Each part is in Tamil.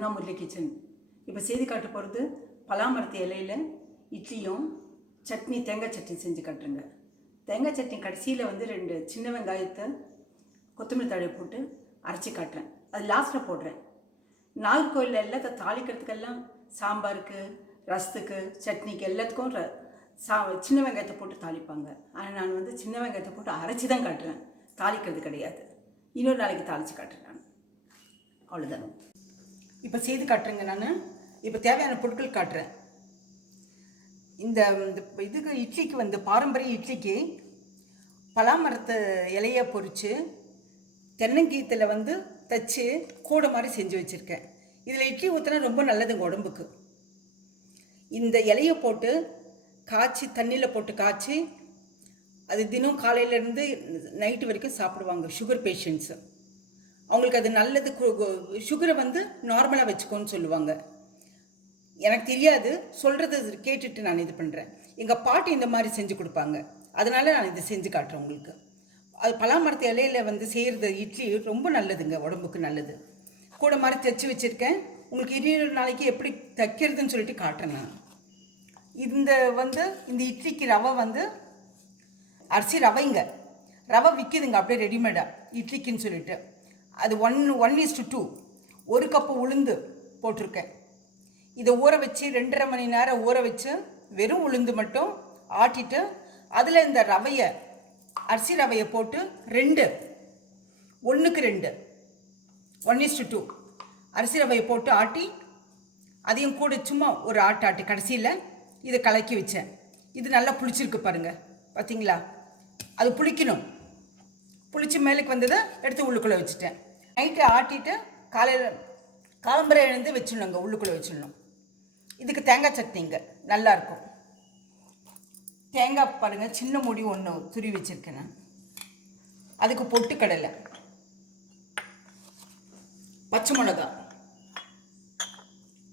யமுனா முரளி கிச்சன். இப்போ செய்து காட்ட போகிறது பலாமரத்து இலையில் இட்லியும் சட்னி, தேங்காய் சட்னி செஞ்சு காட்டுறேங்க. தேங்காய் சட்னி கடைசியில் 2 சின்ன வெங்காயத்தை கொத்தமல்லி தழை போட்டு அரைச்சி காட்டுறேன். அது லாஸ்ட்டில் போடுறேன். நாகர்கோவிலில் எல்லாத்த தாளிக்கிறதுக்கெல்லாம் சாம்பாருக்கு, ரசத்துக்கு, சட்னிக்கு எல்லாத்துக்கும் சின்ன வெங்காயத்தை போட்டு தாளிப்பாங்க. ஆனால் நான் சின்ன வெங்காயத்தை போட்டு அரைச்சி தான் காட்டுறேன், தாளிக்கிறது கிடையாது. இன்னொரு நாளைக்கு தாளித்து காட்டுறேன் நான். அவ்வளோதானே. இப்போ செய்து காட்டுறேங்க. நான் இப்போ தேவையான பொருட்கள் காட்டுறேன். இந்த இதுக்கு இட்லிக்கு பாரம்பரிய இட்லிக்கு பலாமரத்து இலையை பொறிச்சு தென்னங்கீத்தில் தச்சு கூடை மாதிரி செஞ்சு வச்சுருக்கேன். இதில் இட்லி ஊற்றினா ரொம்ப நல்லதுங்க உடம்புக்கு. இந்த இலையை போட்டு காய்ச்சி, தண்ணியில் போட்டு காய்ச்சி, அது தினம் காலையிலேருந்து நைட்டு வரைக்கும் சாப்பிடுவாங்க சுகர் பேஷண்ட்ஸு. அவங்களுக்கு அது நல்லது. சுகரை நார்மலாக வச்சுக்கோன்னு சொல்லுவாங்க. எனக்கு தெரியாது, சொல்கிறது கேட்டுட்டு நான் இது பண்ணுறேன். எங்கள் பாட்டி இந்த மாதிரி செஞ்சு கொடுப்பாங்க, அதனால் நான் இதை செஞ்சு காட்டுறேன் உங்களுக்கு. அது பலாமரத்து இலையில் செய்கிறது இட்லி ரொம்ப நல்லதுங்க, உடம்புக்கு நல்லது. கூட மாதிரி தைச்சி வச்சுருக்கேன். உங்களுக்கு 20 நாளைக்கு எப்படி தைக்கிறதுன்னு சொல்லிட்டு காட்டுறேன் நான். இந்த இட்லிக்கு ரவை அரிசி ரவைங்க. ரவை விற்கிதுங்க அப்படியே ரெடிமேடாக இட்லிக்குன்னு சொல்லிட்டு. அது 1:2 1 கப்பு உளுந்து போட்டிருக்கேன். இதை ஊற வச்சு 2.5 மணி நேரம் ஊற வச்சு வெறும் உளுந்து மட்டும் ஆட்டிட்டு அதில் இந்த ரவையை, அரிசி ரவையை போட்டு 1:2 1:2 அரிசி ரவையை போட்டு ஆட்டி, அதையும் கூட சும்மா ஒரு ஆட்டி கடைசியில் இதை கலக்கி வச்சேன். இது நல்லா புளிச்சிருக்கு பாருங்கள், பார்த்தீங்களா? அது புளிக்கணும். புளிச்சு மேலுக்கு வந்ததை எடுத்து உள்ளுக்குள்ளே வச்சுட்டேன். நைட்டு ஆட்டிட்டு காலம்பரை எழுந்து வச்சிடணுங்க, உள்ளுக்குள்ளே வச்சிடணும். இதுக்கு தேங்காய் சட்னிங்க நல்லாயிருக்கும். தேங்காய் பாருங்கள், சின்ன முடி ஒன்று துருவி வச்சுருக்கேன் நான். அதுக்கு பொட்டுக்கடலை, பச்சை மிளகா,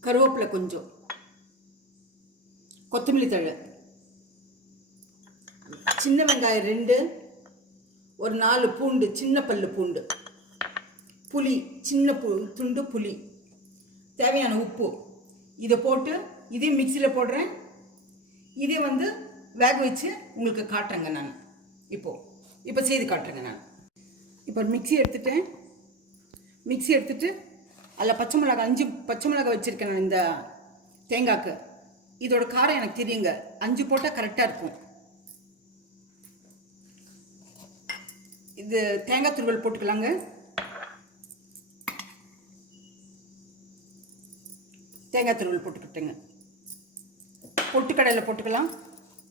கருவேப்பிலை கொஞ்சம், கொத்தமல்லி தழை, சின்ன வெங்காயம் 2, ஒரு 4 பூண்டு, சின்ன பல்லு பூண்டு, புளி, சின்ன துண்டு புளி, தேவையான உப்பு. இதை போட்டு இதையும் மிக்சியில் போடுறேன். இதை வேக வச்சு உங்களுக்கு காட்டுறேங்க நான். இப்போ செய்து காட்டுறேங்க நான். இப்போ மிக்சி எடுத்துட்டேன். மிக்சி எடுத்துட்டு அதில் பச்சை மிளகா 5 பச்சை மிளகா வச்சுருக்கேன் நான். இந்த தேங்காய்க்கு இதோட காரம் எனக்கு தெரியுங்க, 5 போட்டால் கரெக்டாக இருக்கும். இது தேங்காய் துருவல் போட்டுக்கலாங்க. தேங்காய் துருவல் போட்டுக்கிட்டேங்க. பொட்டுக்கடலை போட்டுக்கலாம்.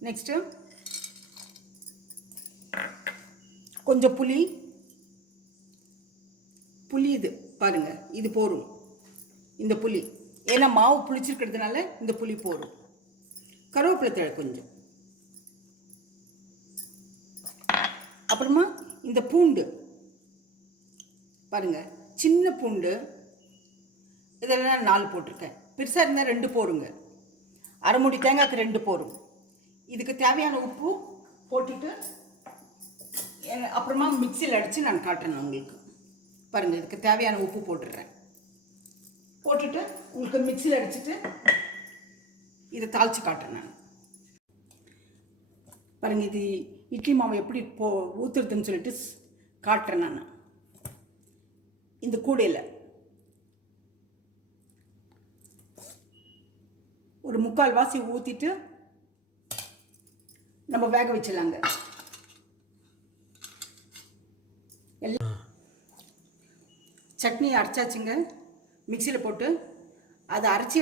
நெக்ஸ்ட்டு கொஞ்சம் புளி. இது பாருங்கள், இது போரும் இந்த புளி. ஏன்னா மாவு புளிச்சிருக்கிறதுனால இந்த புளி போரும். கருவேப்பிலை தழை கொஞ்சம். அப்புறமா இந்த பூண்டு பாருங்கள், சின்ன பூண்டு. இதெல்லாம் 4 போட்டிருக்கேன். பெருசாக இருந்தால் 2 போருங்க. அரை மூடி தேங்காய்க்கு 2 போரும். இதுக்கு தேவையான உப்பு போட்டுட்டு அப்புறமா மிக்சியில் அடித்து நான் காட்டுறேன் உங்களுக்கு. பாருங்கள், இதுக்கு தேவையான உப்பு போட்டுடுறேன். போட்டுட்டு உங்களுக்கு மிக்சியில் அடிச்சுட்டு இதை தாளித்து காட்டுறேன் நான். பாருங்கள், இது இட்லி மாவு எப்படி ஊற்றுறதுன்னு சொல்லிட்டு காட்டுறேன் நான். இந்த கூடையில் ஒரு 3/4 வாசி ஊற்றிட்டு நம்ம வேக வச்சிடலாங்க. சட்னி அரைச்சாச்சுங்க, மிக்சியில் போட்டு. அதை அரைச்சி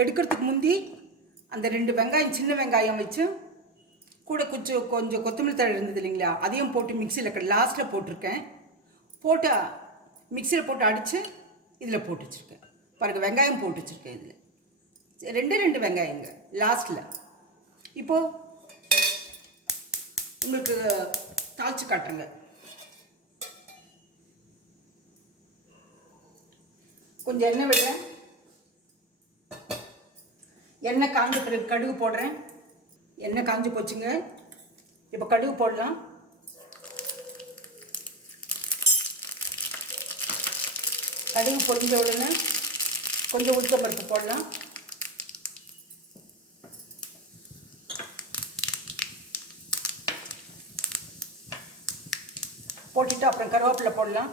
எடுக்கிறதுக்கு முந்தி அந்த 2 வெங்காயம், சின்ன வெங்காயம் வச்சு கூட கொஞ்சம் கொத்தமல்லி தழை இருந்தது இல்லைங்களா, அதையும் போட்டு மிக்சியில் லாஸ்ட்டில் போட்டிருக்கேன். மிக்சியில் போட்டு அடித்து இதில் போட்டு வச்சுருக்கேன். பாருங்கள், வெங்காயம் போட்டு வச்சுருக்கேன். இதில் 2 வெங்காயங்க லாஸ்ட்டில். இப்போது உங்களுக்கு தாளித்து காட்டுறேங்க. கொஞ்சம் எண்ணெய் விடுறேன். எண்ணெய் காஞ்ச பிறகு கடுகு போடுறேன். எண்ணெய் காஞ்சி போச்சுங்க. இப்போ கடுகு போடலாம். கடுகு பொரிஞ்ச உடனே கொஞ்சம் உளுத்தம்பருப்பு போடலாம். போட்டுட்டு அப்புறம் கருவேப்பிலை போடலாம்.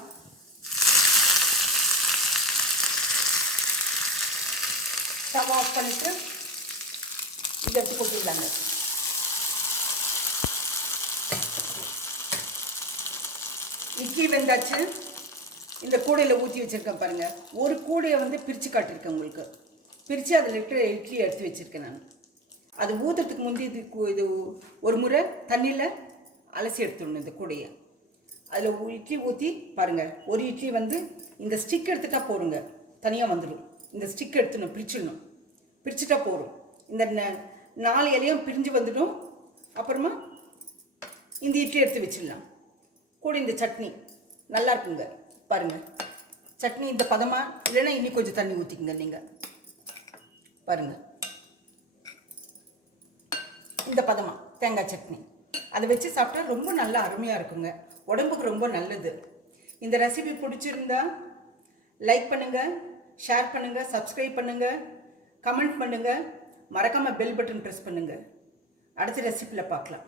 ஸ்டவ் ஆஃப் பண்ணிவிட்டு இதை எடுத்து கொட்டிடலாங்க. இட்லி வெந்தாச்சு. இந்த கூடையில் ஊற்றி வச்சுருக்கேன் பாருங்கள். ஒரு கூடையை வந்து பிரித்து காட்டியிருக்கேன் உங்களுக்கு. பிரித்து அதில் இருக்கிற இட்லி எடுத்து வச்சுருக்கேன் நான். அது ஊற்றுறதுக்கு முந்தி இது ஒரு முறை தண்ணியில் அலசி எடுத்துடணும் இந்த கூடையை. அதில் இட்லி ஊற்றி பாருங்கள். ஒரு இட்லி வந்து இந்த ஸ்டிக் எடுத்துட்டா போடுங்க, தனியாக வந்துடும். இந்த ஸ்டிக் எடுத்துடணும், பிரிச்சிடணும். பிரிச்சுட்டா போடும். இந்த 4 இலையும் பிரிஞ்சு வந்துடும். அப்புறமா இந்த இட்லி எடுத்து வச்சிடலாம். கூட இந்த சட்னி நல்லா இருக்குங்க பாருங்கள். சட்னி இந்த பதமாக, இல்லைன்னா இன்னும் கொஞ்சம் தண்ணி ஊற்றிக்குங்க நீங்கள். பாருங்கள் இந்த பதமாக தேங்காய் சட்னி அதை வச்சு சாப்பிட்டா ரொம்ப நல்லா அருமையாக இருக்குங்க. உடம்புக்கு ரொம்ப நல்லது. இந்த ரெசிபி பிடிச்சிருந்தா லைக் பண்ணுங்கள், ஷேர் பண்ணுங்கள், சப்ஸ்கிரைப் பண்ணுங்கள், கமெண்ட் பண்ணுங்கள், மறக்காமல் பெல் பட்டன் ப்ரெஸ் பண்ணுங்கள். அடுத்த ரெசிபியில் பார்க்கலாம்.